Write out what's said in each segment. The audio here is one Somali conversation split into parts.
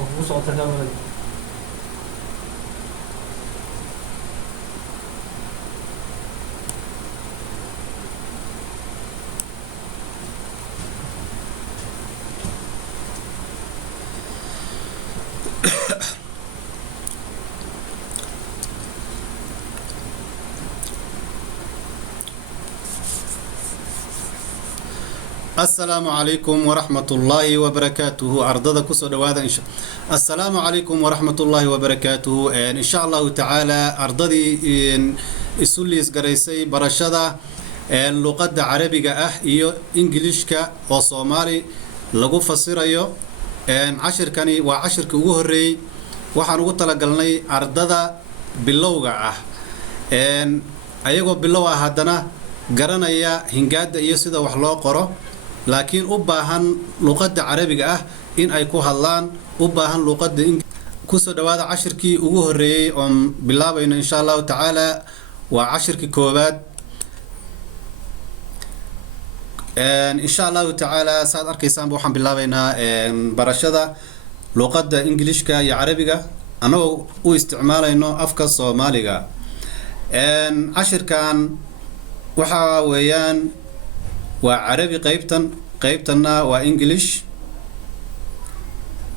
وصوت كمان. السلام عليكم ورحمة الله وبركاته أرضنا كسر دوادا إن شاء السلام عليكم ورحمة الله وبركاته إن شاء الله تعالى أرضي السوليس جريسي برشدة اللغة العربية إيو إنجليشكا وصومالي لغو فصيريو عشر كاني وعشر كوهري waxaan ugu talagalnay ardada bilowga ah ayagoo bilow ah haddana garanaya hingaada iyo sida wax loo qoro laakiin u baahan luqadda carabiga ah in ay ku hadlaan u baahan luqadda ku soo dhawaada cashirkii ugu horeeyay oo bilaabayno insha Allah taala waa cashirkii koobaad insha Allah taala saad arkaysaan waxaan bilaabaynaa barashada luqadda ingiliishka iyo carabiga anagoo u isticmaalayno afka Soomaaliga cashirkan waxa weeyaan waa carabi qaybtana waa english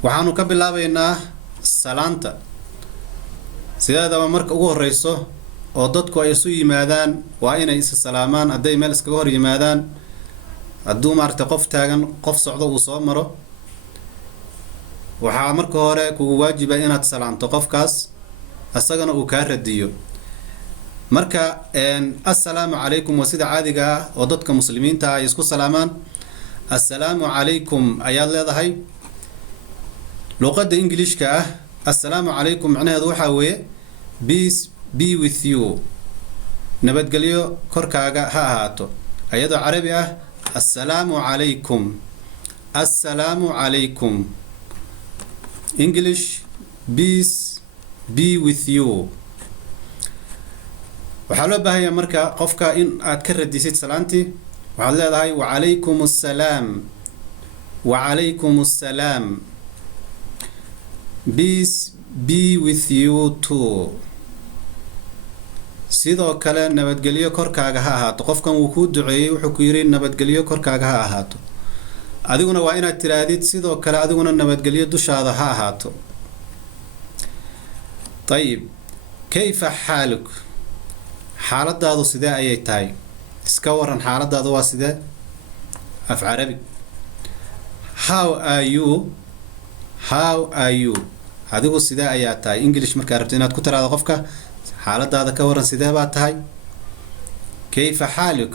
waxaanu ka bilaabaynaa salaanta sidaadaba marka ugu horeyso oo dadku ay isu yimaadaan waa inay is salaamaan haday meel iskaga hor yimaadaan hadduu maarta qof taagan qof socdo uu soo maro waxaa marka hore kugu waajiba inaad salaamto qofkaas asagana uu ka radiyo marka assalaamu calaykum waa sida caadiga ah oo dadka muslimiinta ay isku salaamaan assalaamu calaykum ayaad leedahay luqadda ingiliishka ah assalaamu calaykum macnaheedu waxaa weeye peace be with you nabadgelyo korkaaga ha ahaato ayadoo carabi ah assalaamu calaykum assalaamu calaykum English peace be with you waxaa loo baahan yahay marka qofka in aad ka radisid salaantii waxaad leedahay wa calaykum assalaam wa calaykum assalaam peace be with you too sidoo kale nabadgelyo korkaaga ha ahaato qofkan wuu ku duceeyay wuxuu ku yiri nabadgelyo korkaaga ha ahaato adiguna waa inaad tiraadid sidoo kale adiguna nabadgelyo dushaada ha ahaato طيب كيف حالك xaaladaadu sidee ayay tahay iska waran xaaladaadu waa sidee af carabi how are you adigu sidee ayaa tahay english markaa rabto inaad ku tiraado qofka xaaladaada ka waran sidee baa tahay كيف حالك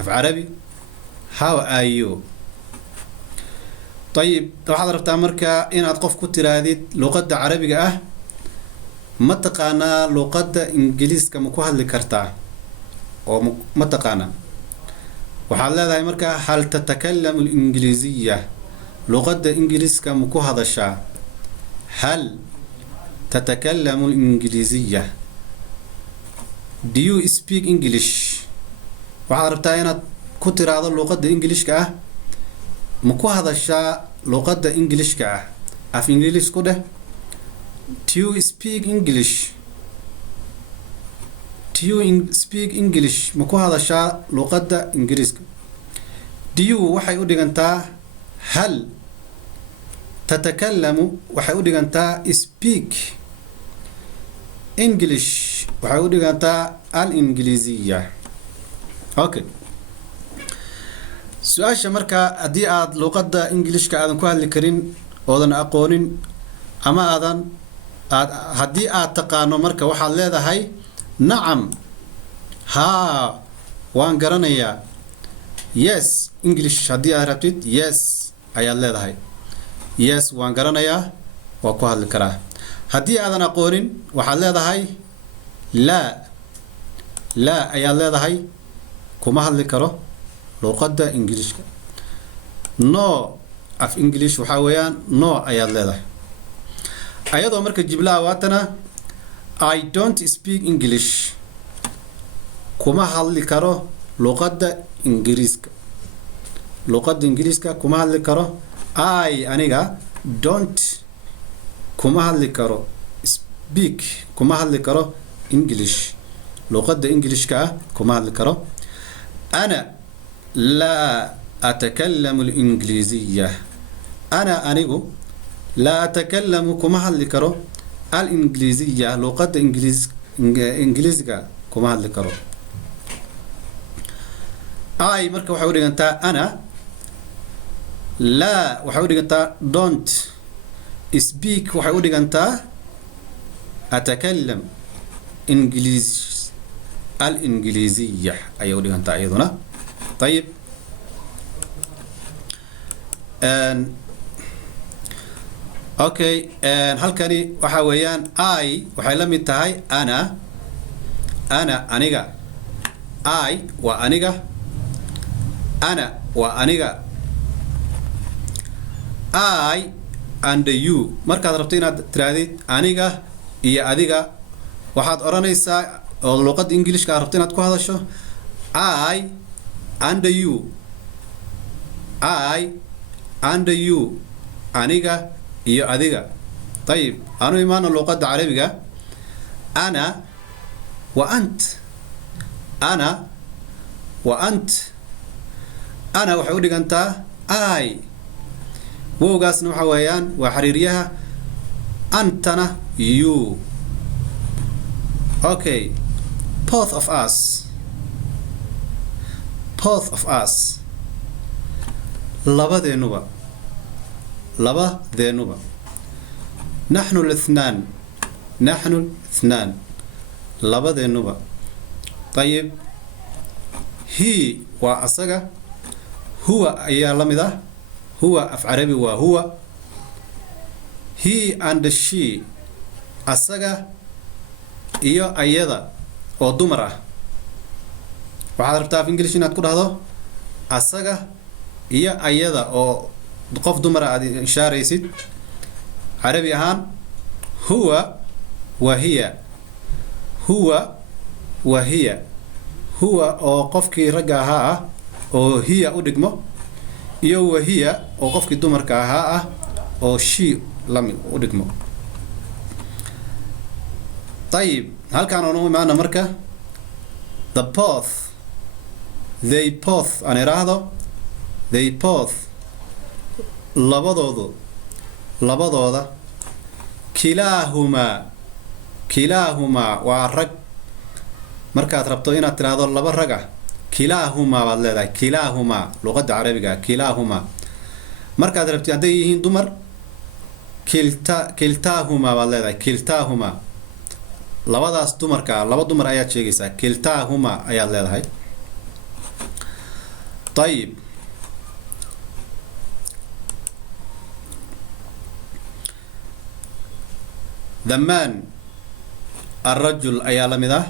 af carabi how are you طيب waxaad rabtaa marka inaad qof ku tiraadid luqadda carabiga ah ma taqaanaa luqadda ingiriiska ma ku hadli kartaa oo ma taqaanaa waxaad leedahay marka hal tatakallamu al-ingiliisiya luqadda ingiriiska ma ku hadashaa hal tatakallamu al-ingiliisiya do you speak english waxaad rabtaa inaad ku tiraado luqadda ingiliishka ah ma ku hadashaa luqadda ingiliishka ah af ingiliis ku dheh do you speak english do you speak english ma ku hadashaa luqadda ingiriiska do you waxay u dhigantaa hal tatakallamu waxay u dhigantaa speak english waxay u dhigantaa al-ingiliisiya okay su-aasha marka haddii aad luqadda ingiliishka aadan ku hadli karin oodan aqoonin ama haddii aad taqaano marka waxaad leedahay nacam haa waan garanayaa yes english haddii aad rabtid yes ayaad leedahay yes waan garanayaa waa ku hadli karaa haddii aadan aqoonin waxaad leedahay laa ayaad leedahay kuma hadli karo luqadda ingiliishka no af english waxa weeyaan no ayaad leedahay ayadoo marka jiblaha waatana I don't speak english kuma hadli karo luqadda ingiriiska luqadda ingiriiska kuma hadli karo I aniga don't كما هذلي كرو speak كما هذلي كرو English لغة English كما هذلي كرو أنا لا أتكلم الإنجليزية أنا أنيجو لا أتكلم كما هذلي كرو الإنجليزية لغة إنجليزية كما هذلي كرو أي مركب وحوري أنت أنا لا وحوري أنت don't speak وحوري أنت أتكلم الإنجليزية أيودي أنت أيضا طيب أوكي هل كاني وحويان I وحيلم التهاي أنا أنيجا I وأنيجا أنا وأنيجا I and you markaad rabto inaad tiraadid aniga iyo adiga waxaad oranaysaa oo luqadda Englishka aad rabto inaad ku hadasho I and you I and you aniga iyo adiga طيب أنا إيمان اللغة العربية أنا وأنت أنا وأنت أنا وحودك أنت I ووقاسنا وحويان وحريريها أنتنا you okay both of us لبا ذينوبا نحن الاثنان لبا ذينوبا طيب هي وأسجا هو أيا لمده هو أفعربي وهو he and she أسجا إيو أيضا أو دمرة waxaad rabtaa af English inaad ku dhahdo asaga iyo ayada oo qof dumar aad ishaaraysid Carabi ahaan huwa wa hiya huwa oo qofkii ragga ahaa oo hiya u dhigmo iyo wa hiya oo qofkii dumarka ahaa oo she lamid u dhigmo طيب halkaan oo maana marka they both aan iraahdo they both labadooda kilaahuma waa rag markaad rabto inaad tiraahdo laba rag kilaahuma baad leedahay kilaahuma luqadda carabiga kilaahuma markaad rabto haday yihiin dumar kiltaahuma baad leedahay kiltaahuma labadaas dumarka laba dumar ayaad sheegaysaa kiltaahuma ayaad leedahay طيب ذمان الرجل أيا لمده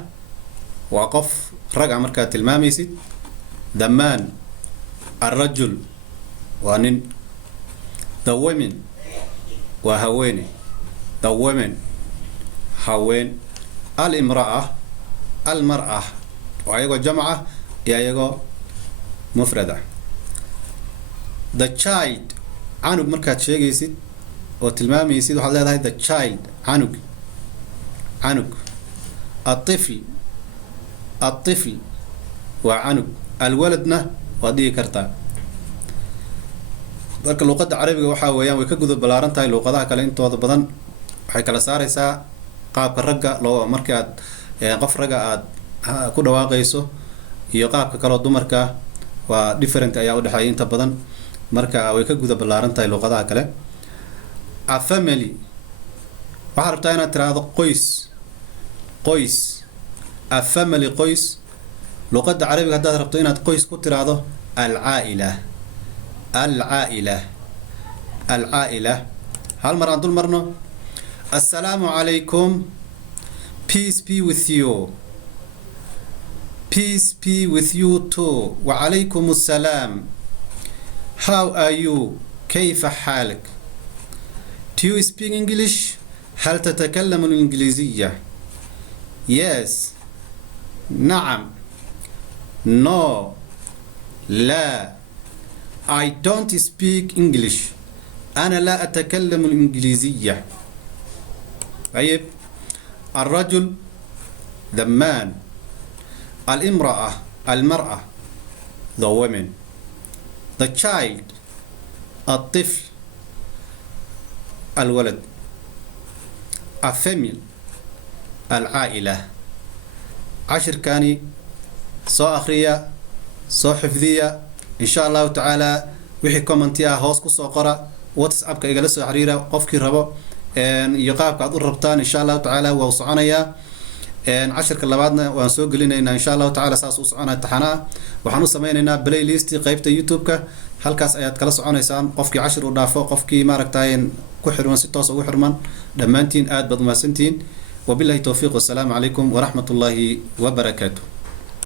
وقف رجع مركات الماميسي ذمان الرجل وانين the women وهويني the women هوين المرأة وأيقو جمعة يأيقو مفردة the child عنق مركات شيء وتلمامي يسيد وحال هذا the child عنق الطفل وعنق الولدنا ودي كرتا ذلك اللغة العربية وحاويان ويكجذ بلارنتا اللغة كلا أنتوا هذا بدن حكلا سارسا قاب الرجع لو مركات قف رجع كل واقعيسو يقاب كلا دمركا وديفرنت أيها ودحين أنت بدن مركا ويكجذ بلارنتا اللغة كلا a family waxaa rabtaa inaad tiraahdo qoys a family qoys luqadda carabiga haddaad rabto inaad qoys ku tiraahdo alcaa'ila hal mar aan dul marno assalaamu calaykum peace be with you too wa calaykum assalaam how are you kayfa xaalak Do you speak English? هل تتكلم الإنجليزية؟ Yes. نعم. No. لا. I don't speak English. أنا لا أتكلم الإنجليزية. طيب الرجل the man الامرأة المرأة the woman the child الطفل الولد a family العائلة عشر كاني سو أخرية سو حفظية إن شاء الله تعالى وحي كومنتيها هوس كسو قرأ واتساب كيغلسو حريرة قفكي ربو يقابك عدو الربطان إن شاء الله تعالى ووصعانيا عشر كلابادنا وانسو قلنا إن شاء الله تعالى ساس وصعانا التحناء وحنو سمينينا بلاي ليستي قيبتا يوتيوبك halkaas ayaad kala soconaysaan qofkii cashir u dhaafo qofkii maaragtay ku xirman si toos ugu xirman dhammaantiin aad baad umahadsantihiin wabillahi tawfiiq wassalaamu calaykum waraxmatullaahi wabarakaatuh